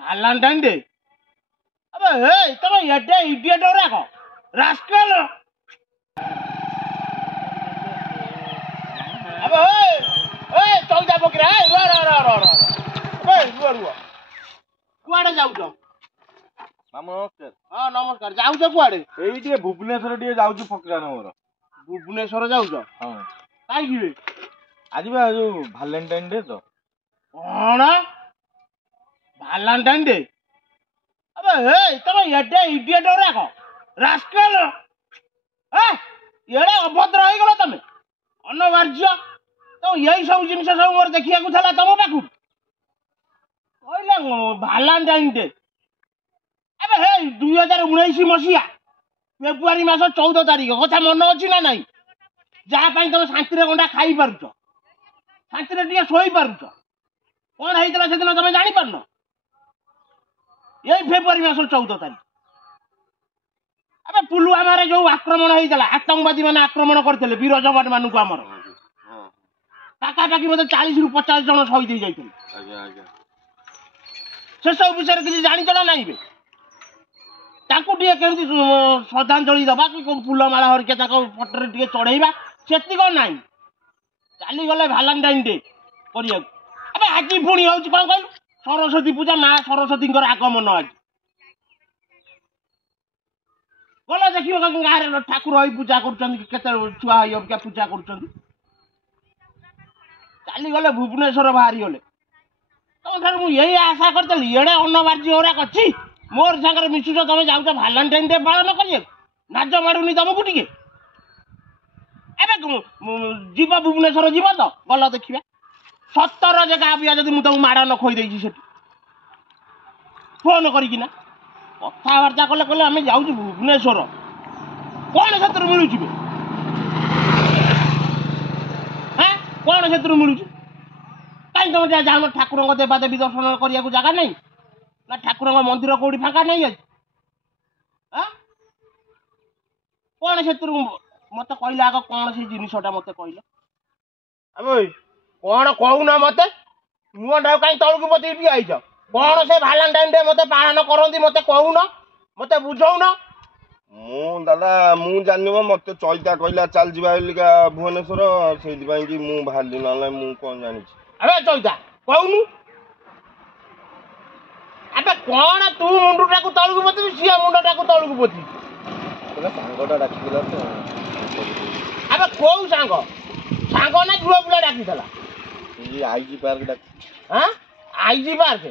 Valentine Day. अबे हे तुम एडे idiot हो रहा रास्कल अबे ए चल जा बकरा रो रो रो रो रो अबे रुआ रुआ कुआडे जाऊ छ नमस्कार हां नमस्कार जाऊ छ कुआडे एई टे भुवनेश्वर टे जाऊ छु फकरा नवर भुवनेश्वर जाऊ छ हां काई गिवे आज बा जो वैलेंटाइन डे तो कोन Valentine Day अबे हे तुम एडे इडियट हो रहा रास्कल ए एडे अभद्र होई गेलो तमे अनवार्य तो यही सब जिनिस सब मोर देखिया को थला तम पाखु कहले Valentine Day अबे हे 2019 मसिया फेब्रुआरी मास 14 तारिख कथा मन अछि ना नहीं जा पई तुम शांति रे गंडा खाई पारुछ शांति रे टिके सोई पारुछ कोन हेइतला सेदिन तमे जानि परनो यही फेब्रुआरी मास 14 तारिख अबे पुलवामा रे जो आक्रमण होइतला आतंकवादी माने आक्रमण करथिले वीर जवान मानु को हमर काका काकी मते 40 रु 50 जन शहीद हो जाइथिले आज्ञा आज्ञा से सब विषय किछि जानि चला नाही बे ताकू टिके केमति श्रद्धांजलि दबा कि फुलमाला हरके ताको पटरे टिके चढ़ेइबा सेति को नाही चाली गले Valentine Day करिया अबे आजि पुणी होउछ कोन कहलु सरस्वती पूजा माँ सरस्वती आगमन आज गला देखियो गाँव ठाकुर हई पूजा कर छुआ हई क्या पूजा कर चली गले भुवनेश्वर बाहरी गले तुम यही आशा करती एड़े अनबार्य ओरा अच्छी मोर सागर मिशुच तुम जाऊ Valentine Day पालन कर नाच मारूनी तुमको टे जीव भुवनेश्वर जीव तो गल देखा 17 जगह आबिया जदि मु तुमको माड़ न खोई से फोन करना कथबार्ता कले कले आम जाऊ भुवनेश्वर कौन से मिलूँ हाँ कौन से मिलूँ कहीं तुम जान ठाकुर देवादेवी दर्शन करने को जगह नहीं ना ठाकुर मंदिर कौटी फाँका नहीं आज कौन से मत कहला आग कौन से जिनटा मत कहल कौन कहूना मत मुहटा कहीं तौक बतई आई कौन से Valentine Day मत पालन करती मत कहून मत बुझौन मु दादा मु जानिब मते चैता कहला चल जिबा लिका भुवनेश्वर सेति पई कि मु भाली नले मु कोन जानि अबे चैता कहूनु अबे कौन तू मुंडटा को तौक बतई सिया मुंडटा को तौक बतई तोला सांगटा डाकिला तो अबे कोउ सांग सांग ना जुआ बुला डाकितला ये आईजी पार्क डाक हां आईजी पार्क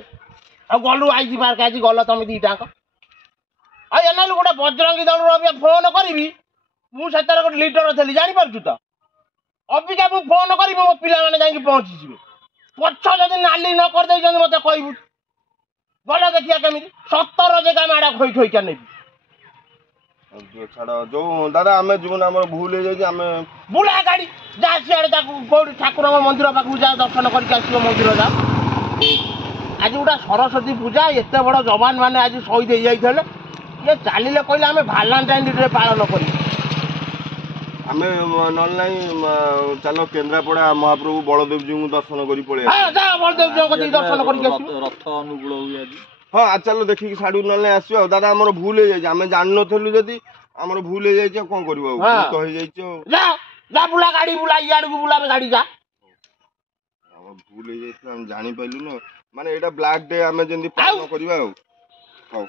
अब गलु आईजी पार्क आज गल तुम दीटाक एना गोटे बजरंगी दल फोन करी मुझे गोटे लीडर थी जापर तो अबिका मुझे फोन करी मो पिला मैंने जाकि पहुँची पछ जदि नाली न करदे मत कहबू गल देखिया केमी 17 जगह माड़ा खोई खोईका नेबी छाड़ जो दादा आम जीवन आम भूल हो जाए आम बुला गाड़ी जा सियाड़े कौटी ठाकुर मंदिर पाखु जा दर्शन करके मंदिर जा आज गोटा सरस्वती पूजा एत बड़ जवान मैंने आज शहीद हो जाते ये चलिए कहले आम Valentine Day पालन कर आम ना चलो केन्द्रापड़ा महाप्रभु बलदेव जी को दर्शन कर पड़े बलदेव जी दर्शन कर रथ अनुकूल हाँ चलो देखिए साड़ू ना आस दादा आम भूल हो जाए आम जान नु जदि आम भूल हो जाए कौन कर बुला गाड़ी बुला इाड़ को बुला गाड़ी जा भूल हो जाए जानी पाइलु ना माने एटा ब्लैक डे आम जल्दी पालन करवा।